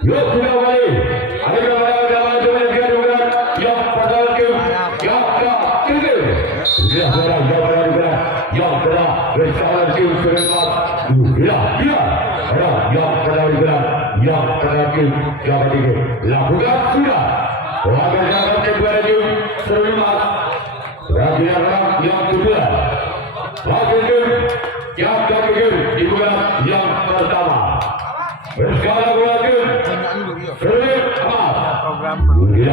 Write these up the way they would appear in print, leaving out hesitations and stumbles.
Yuk sudah kembali. Ada gambar yang pada game yang ketiga. Sudah orang yang telah bersama tim keempat. Ya. Yang pada game yang ketiga. Lakukan sudah. Lakukan yang kedua game keempat. Yang kedua. Lakukan yang ketiga di bulan yang pertama. Bersama lagi Sulit Ahmad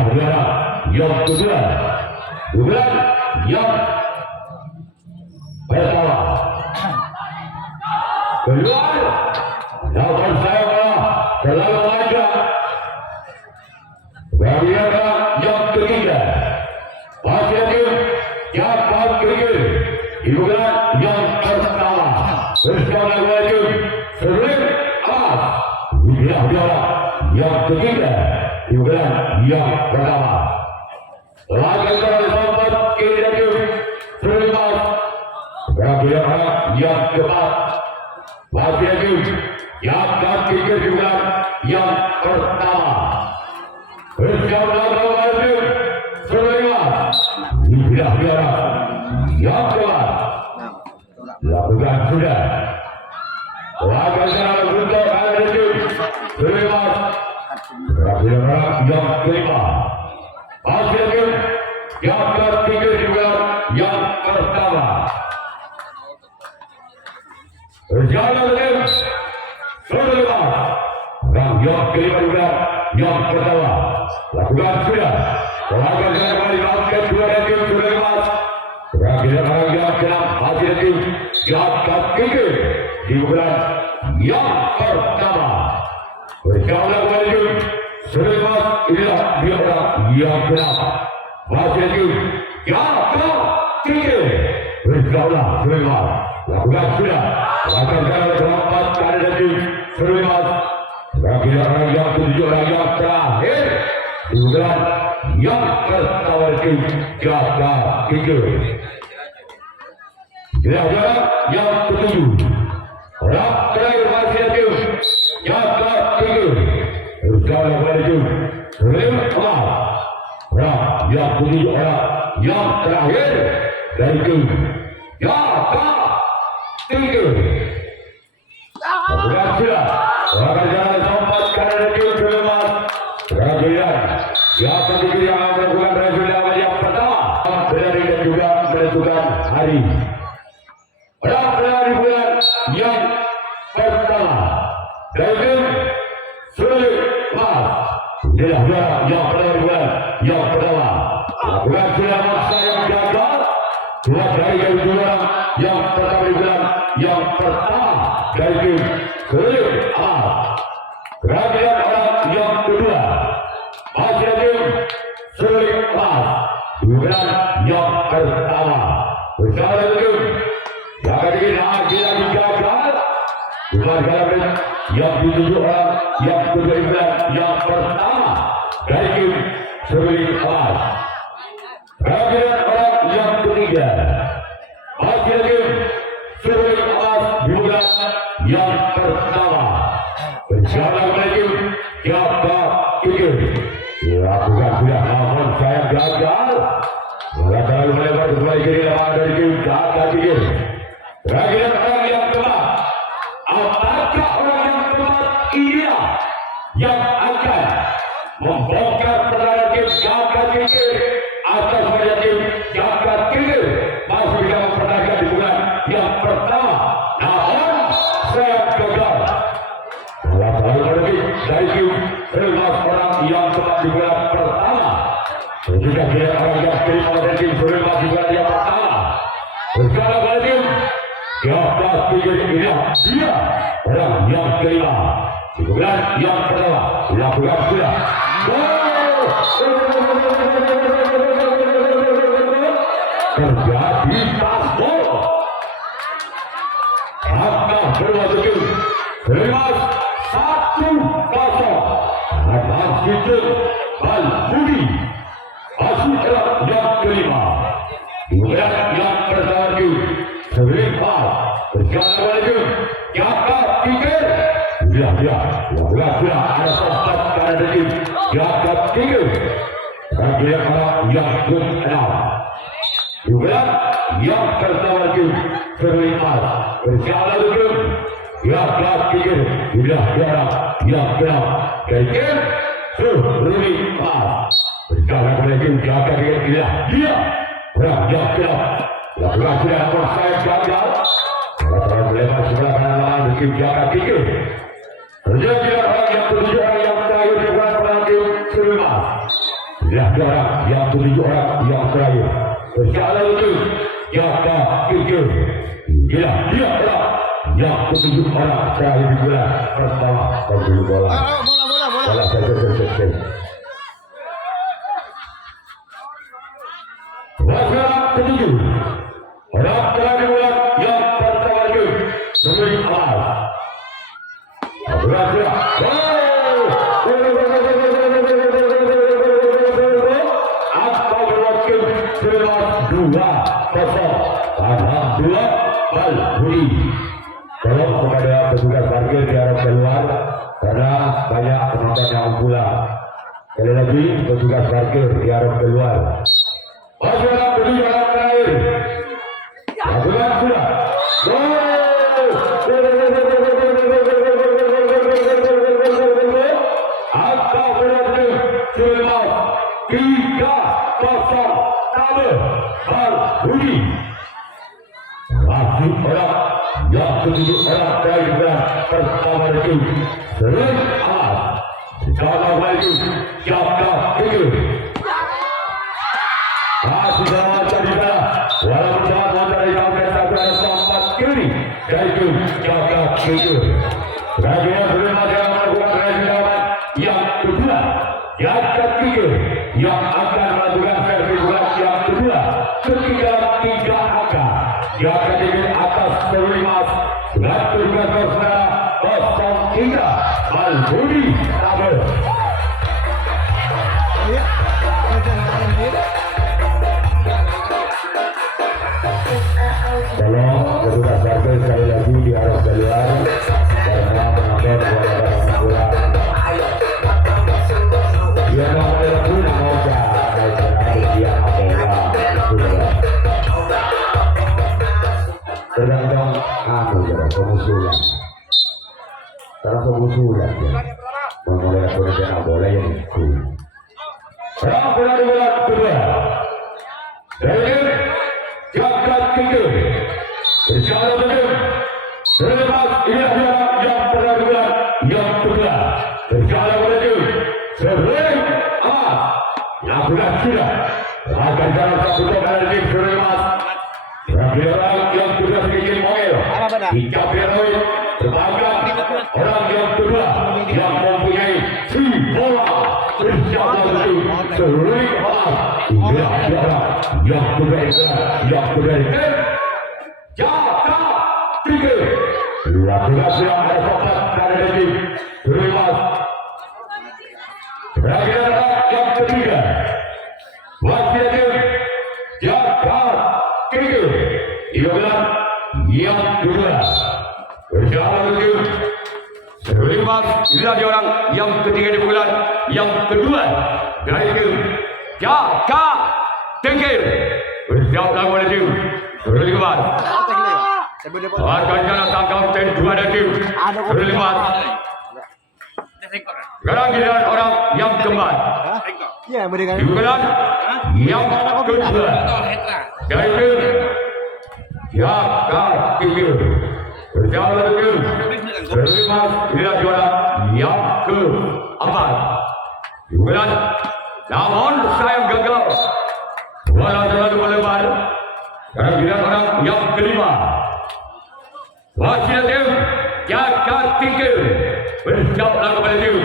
Juara yang kedua bulan yang pertama keluar lawan saya selalu ada bagian yang ketiga masih yang ketiga di bulan yang pertama bersama lagi Sulit Ahmad juara yang ketiga di bulan yang pertama. Lagi sempat kita terlibat bagian yang keempat masih lagi yang ketiga di bulan yang pertama. Bersama lagi terlibat juara yang keempat. Lakukan sudah. Lagi untuk terlibat yang kelima masih lagi yang ketiga juga yang pertama berjalan terus terlibat yang kelima juga yang pertama lakukan sudah lakukan kembali basket dua lagi terlibat berjalan yang keenam masih lagi yang ketiga di bulan yang pertama berjalan lagi terlibat inilah dia orang yang keenam masih lagi yang ketiga berjalan terlibat lakukan sudah lakukan keempat kali lagi terlibat bagi orang yang ketujuh orang yang terakhir di bulan yang pertama lagi jaga tiga jaga yang ketujuh orang terakhir masih lagi jaga tiga berjalan menuju lima orang yang ketujuh orang yang terakhir dari itu jaga tiga berhasil akan jalan sempat karena lagi kelima berhasil yang ketiga yang melakukan berhasil yang pertama berani dan juga menentukan hari dari bulan yang pertama dari sulit mas tidak yang pada bulan yang pertama lakukan sudah masa yang gagal dua dari juara yang pertama di bulan yang pertama dari sulit mas kemudian orang yang kedua masih lagi sulit mas di bulan yang pertama bersama lagi yang ketiga lagi gagal bukan dalam yang ditujuh orang yang kedua bulan yang pertama dari sulit mas kemudian orang yang ketiga masih lagi sulit mas di bulan yang pertama bersama lagi yang ketiga lakukan sudah namun saya gagal malah terlalu melebar kembali kiri lawan dari kakak tiga bagian orang yang keempat apakah orang yang keempat ini yang akan membongkar perdana tim kakak tiga atas perdana tim kakak tiga masih bisa mempertahankan di bulan yang pertama namun saya gagal malah terlalu lebih dari tim 11 orang yang keempat di bulan pertama sudah tidak orang yang terima dari tim 11 di bulan yang pertama bersama lagi yang ketiga ini dia orang yang kelima di bulan yang pertama lakukan sudah terjadi tasbih angka bermasukin 1-0 atas Fitur Al-Budi masih dalam yang kelima di bulan yang pertama terlibat berjalan lagi yang ketiga Dia ada sempat pada tim jaga tinggi. Bagi orang yang berenam. Juga yang pertama tim terlihat berjalan lurus. Jaga tinggi. Sudah orang yang berenam. Kaitan terlihat berjalan lagi jaga tinggi. Dia orang yang berenam. Lakukan sudah selesai gagal. Lakukan melewati sebelah kanan tim jaga tinggi. Terjadi orang yang tujuh orang yang terakhir di bulan penanti Sulma. Lihat orang yang tujuh orang yang terakhir berjalan itu jaga tinggi. Dia orang yang tujuh orang terakhir di bulan pertama bagi bola. Bola selesai. Bola ketujuh orang terakhir di bulan yang pertama itu sebelum awal. Berhasil. Atau berwakil sebelas 2-0 pada 2 bal budi. Tolong kepada petugas parkir diharap keluar karena banyak penonton yang pulang. Sekali lagi petugas parkir diharap keluar. Masalah perjalanan terakhir. Lakukan sudah. Masih orang yang ketujuh orang dari bulan pertama itu sering amat dalam lagi jaga tinggi. Masih dalam jadi walaupun dalam dari kampret sampai sampai kiri dari itu jaga tinggi. Bagian berlima yang melakukan rencana yang kedua jaga tinggi yang akan melakukan versi bulan yang kedua ketika 3 angka jaga tinggi atas terlimas lakukan saudara 03 Malbudi Tabel. Tolong petugas parkir sekali lagi diharap keluar karena penonton bola dia mau melakukan moga dia tergantung pemusuhan karena pemusuhan memulai pekerjaan bola yang itu orang bola di bola kedua dari jaga tinggi berjalan betul terlepas ini adalah yang pernah dibuat yang kedua berjalan betul sering amat yang sudah akan jalan satu kali tim terlepas bagi orang yang sudah sedikit moel hingga beroi berbangga orang yang kedua yang mempunyai si bola berjalan betul sering amat ini adalah yang kedua jaga tinggi lakukan yang ada sopan dari tim terlepas bagi orang yang ketiga wakil tim jaga tinggi ialah yang kedua berjalan betul terlepas inilah dia orang yang ketiga di bulan yang kedua dari tim jaga tinggi berjalan betul terlepas akan jalan tangkap dan 2 dari tim terlepas sekarang giliran orang yang keempat giliran yang kedua dari tim jaga tinggi berjalan betul terlepas giliran juara yang keempat giliran namun sayang gagal bola terlalu melebar karena giliran orang yang kelima wakil tim jaga tinggi berjauhlah kepada tim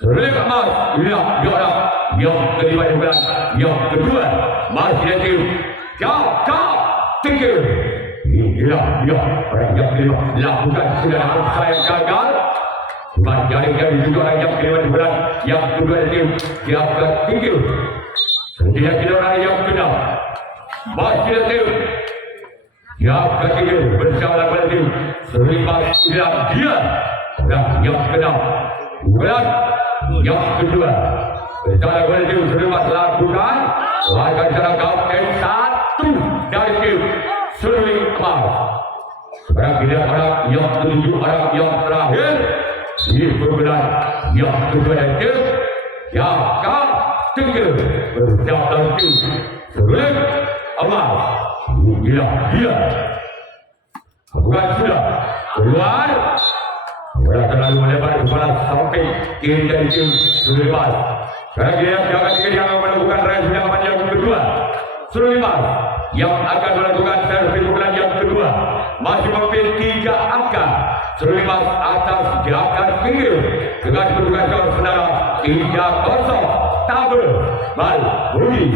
terlepas inilah juara yang kelima yang kedua wakil tim jaga tinggi inilah dia orang yang kelima lakukan sudah sayang gagal bukan jari-jari juga orang yang kelima yang kedua tim jaga tinggi tidak kira orang yang keenam wakil tim jaga tinggi bersama pada tim terlepas inilah dia Nah, yang keenam, bulan yang kedua. Secara berjauh selepas lakukan warga secara kapten satu dari tim Seruling Emas. Sekarang kita orang yang ketujuh, orang yang terakhir di perbulan yang kedua dari tim yang ketiga berjauh tim Seruling Emas. Gila. Bukan sudah keluar. Sudah terlalu melebar kepala sampai kiri dari tim Seruling Emas. Sekarang dia jangan yang melakukan race yang kedua. Seruling Emas yang akan melakukan servis pukulan yang kedua masih memimpin 3 angka. Seruling Emas atas gerakan pinggir dengan kedudukan skor saudara 3-0 tabel bal Budi.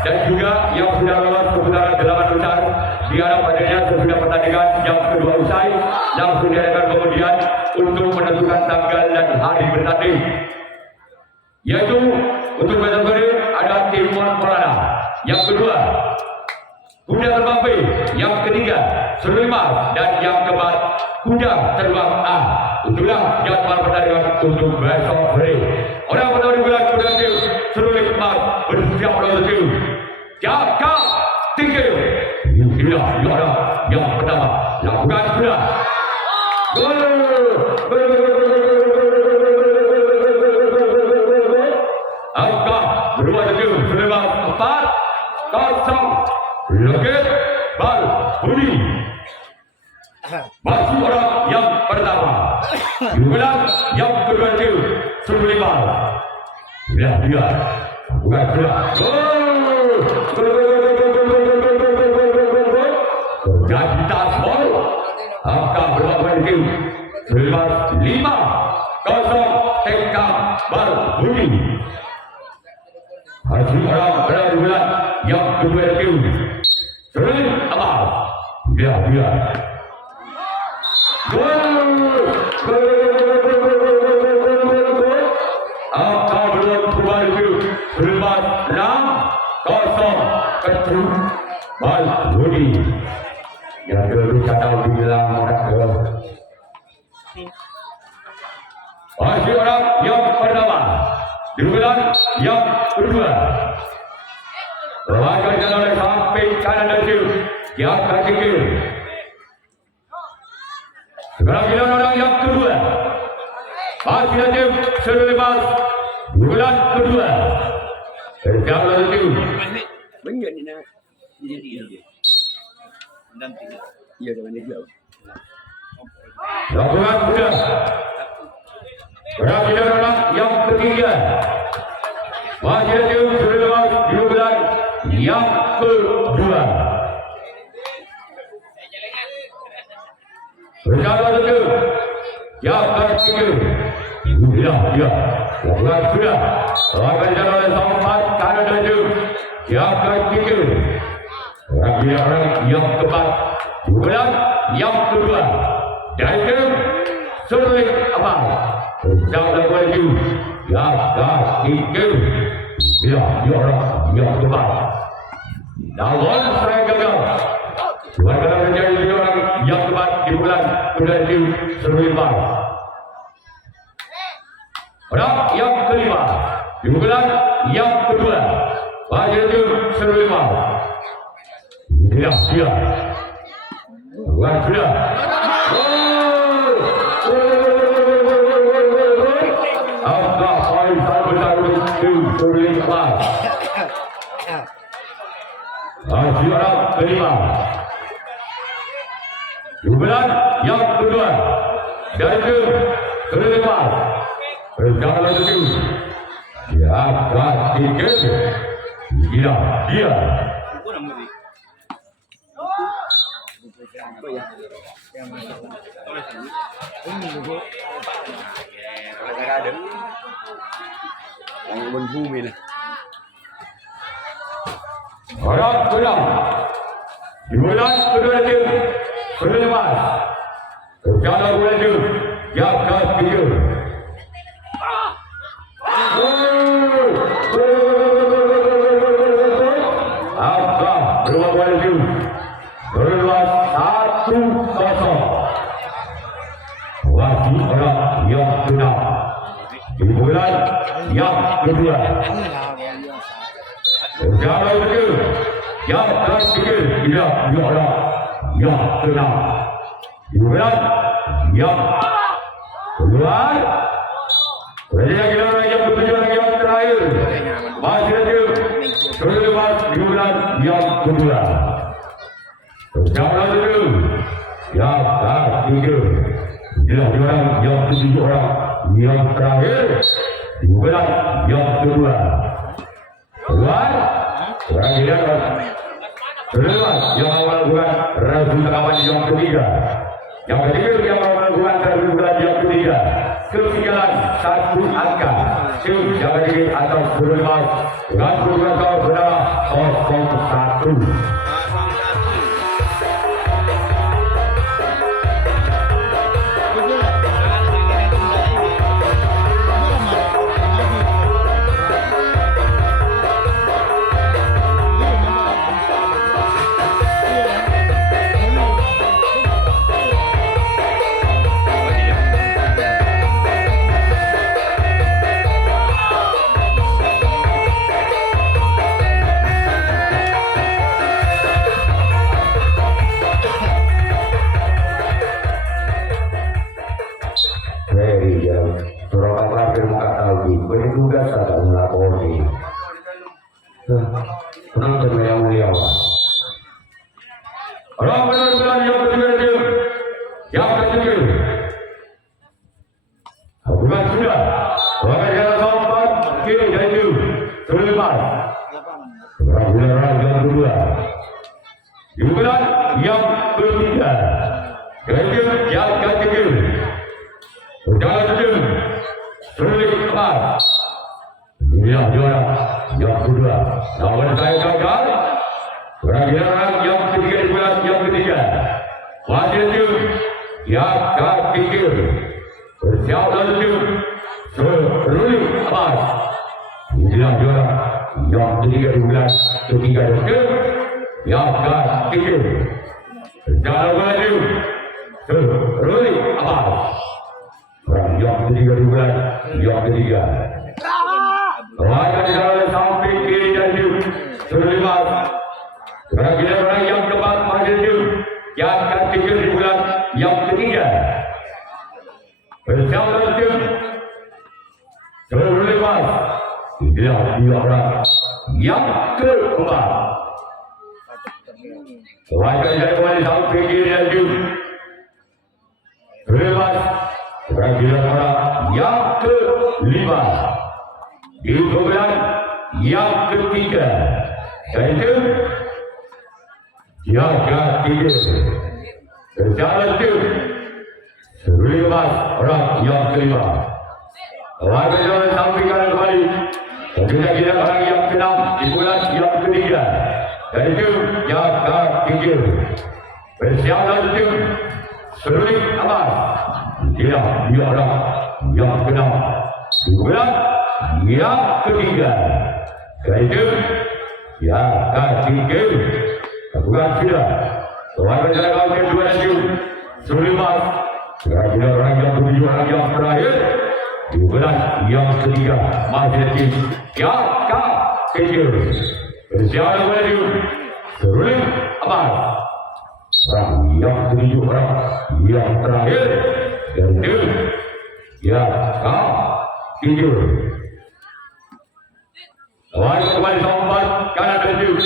Dan juga yang sudah lolos ke putaran 8 besar diharap adanya sesudah pertandingan yang kedua usai langsung diadakan kemudian untuk menentukan tanggal dan hari bertanding, yaitu untuk kategori ada tim Montpellier, yang kedua kuda terbang B, yang ketiga Seruling Emas, dan yang keempat kuda terbang A. Itulah jadwal pertandingan untuk besok hari. Orang pertama di bulan kuda tim Seruling Emas bersiap menuju jaga tinggi. Inilah juara yang pertama. Lakukan sudah. Gol. Angka berubah tim Seruling Emas 4-0. Legit bal Budi. Masih orang yang pertama. Bulan yang kedua tim Seruling Emas. Dia bukan sudah. Jadi tasbol angka berapa tim Seruling Emas 5-0 tekam bal Budi. Masih orang berada bulan yang kedua tim Seruling Emas. Dia angka belum kembali ke Seruling Emas 6-0 ketum bal Budi. Yang dulu kadang bilang orang ke masih orang yang pertama di bulan yang kedua. Laga jalan sampai kanan dan kiri yang kaki. Sekarang kita orang yang kedua. Masih ada Seruling Emas bulan kedua. Yang lalu banyak ni nak jadi nanti iya dengan dia. Lakukan sudah. Sekarang kita orang yang ketiga. Masih ada Seruling Emas bulan yang kedua. Berjalan saja. Yang ketiga. Ya. Lakukan sudah. Lakukan jalan sampai kanan saja. Yang ketiga. Orang yang keempat. Bulan yang kedua. Dari tim Seruling Emas. Yang laju. Yang ketiga. Ya orang yang keempat. Namun saya gagal. Warga menjadi orang yang keempat di bulan kedua tim Seruling Emas. Orang yang kelima di bulan yang kedua wajib tim Seruling Emas. Dia bukan sudah. Angka poin besar tim Seruling Emas. Masih orang kelima di bulan yang kedua dari tim Seruling Emas. Berjalan lagi. Ya, ketiga. Dia. Yang bun bumi lah. Orang pulang. Dibulan kedua tim. Selepas. Berjalan melaju. Yang ketiga. Apa berubah melaju. Berluas 1-0. Bagi orang yang kena. Dibulan yang kedua. Berjalan melaju. Yang ketiga. Tidak orang yang kena. Dibulan yang keluar. Raja Gilana yang bertujuan yang terakhir. Masih ada terlepas di bulan yang kedua. Berjalan dulu. Yang ketiga. Inilah orang yang ketujuh orang yang terakhir. Di bulan yang kedua. Keluar. Raja Gilana. Terlepas yang awal bulan Raja Takaman yang ketiga. Yang ketiga yang awal bulan Raja bulan yang ketiga. Ketinggalan 1 angka. Yang ketiga atas berlepas. Dengan berlepas saudara 0-1. Penonton yang mulia, orang benar-benar yang ketiga, yang ketiga. Bukan sudah, orang yang keempat, kiri dan itu terlepas. Orang yang kedua, bukan yang ketiga, ketiga yang ketiga. Berjalan terjun, terlepas. Inilah juara yang kedua. Lawan saya gagal. Orang yang ketiga di bulan yang ketiga. Masih itu yang ketiga. Bersiap lanjut. Seruling atas. Inilah juara yang ketiga di bulan ketiga. Yang ketiga. Berjalan lanjut. Seruling atas. Orang yang ketiga di bulan yang ketiga. Raja di dalam samping kiri dan jauh terlibat. Orang yang keempat masih jauh. Yang ketiga di bulan yang ketiga. Bersama jauh terlibat. Inilah dua orang yang keempat. Raja di dalam samping kiri dan jauh terlibat. Orang yang kelima. Di bulan yang ketiga, yaitu yang ketiga. Berjalan itu 15 orang yang kelima. Warga jalan sampaikan kembali. Kita orang yang keenam di bulan yang ketiga, yaitu yang ketiga. Berjalan itu 15 dia orang yang keenam di bulan yang ketiga, yaitu yang ketiga. Bukan sudah. Warga jalan kedua itu 15 orang yang ketujuh orang yang terakhir di bulan yang ketiga. Masih yang ketiga. Berjalan menuju seruling aman. Orang yang ketujuh orang yang terakhir yaitu yang ketiga. Warga kembali sampai kanan menuju.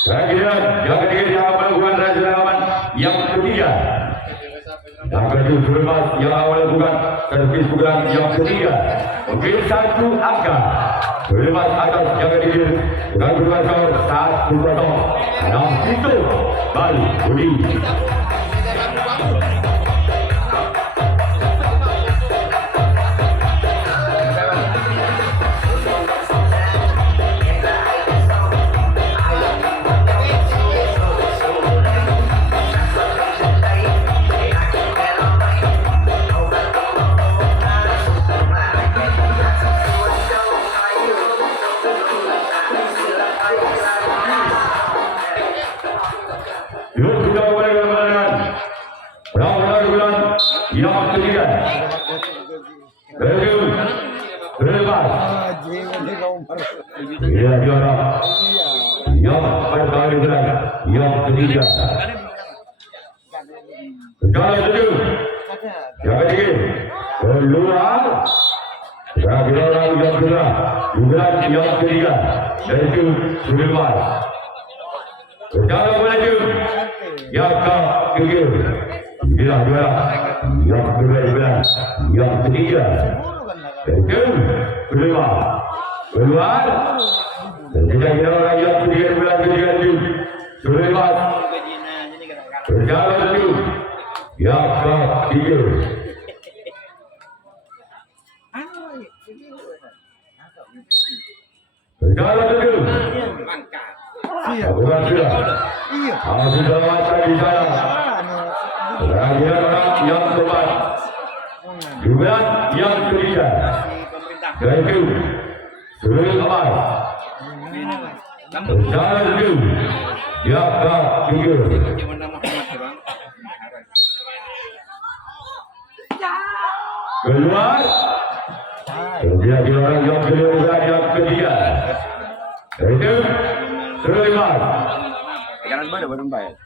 Kemudian yang ketiga yang melakukan raja aman yang ketiga. Yang kedua berlepas yang awal bukan servis bukan yang ketiga. Mungkin satu angka berlepas atas yang ketiga dengan berlepas 1-0. Nah itu Bali Budi. Ya juara yang pertama gelar yang ketiga. Kalau itu yang ketiga keluar. Kira-kira orang yang kedua bulan yang ketiga yaitu Sulaiman. Kalau melaju yang ketiga dia juara yang kedua yang ketiga yaitu Sulaiman. Keluar dan kira-kira orang yang ketiga bulan ketiga itu Sulaiman. Kalau itu yang ketiga. Kalau itu, bukan sudah. Sudah masa di sana. Kira-kira orang yang keempat, bulan yang ketiga, yaitu Sulaiman. Kalau itu, yang ketiga. Keluar. Kira-kira orang yang kedua yang ketiga yaitu Sulaiman. Jangan mana baru bayar.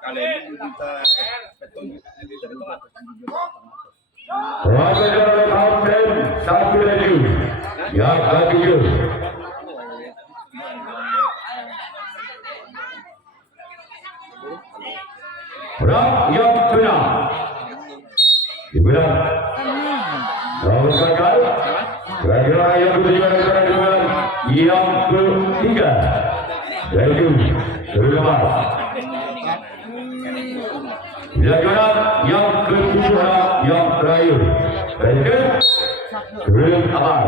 Kalau ini kita Raja Kapten satu lagi yang ketiga. Orang yang keenam di bulan tahun gagal. Kira-kira yang ketiga di bulan yang ketiga yaitu Sulaiman. Jajaran yang kedua yang terakhir yaitu Sulaiman.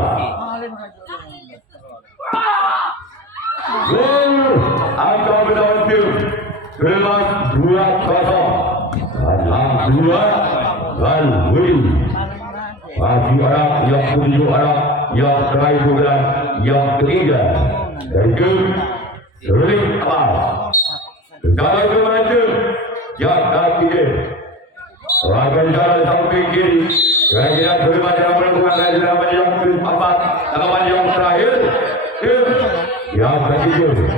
Gol angka menang tim Sulaiman 2-0. Dua dan win. Bagi orang yang ketujuh orang yang terakhir bulan yang ketiga yaitu Sulaiman. Kalau itu maju yang ketiga akan jalan samping kiri. Kira-kira Sulaiman yang melakukan yang keempat, yang terakhir yang ketiga.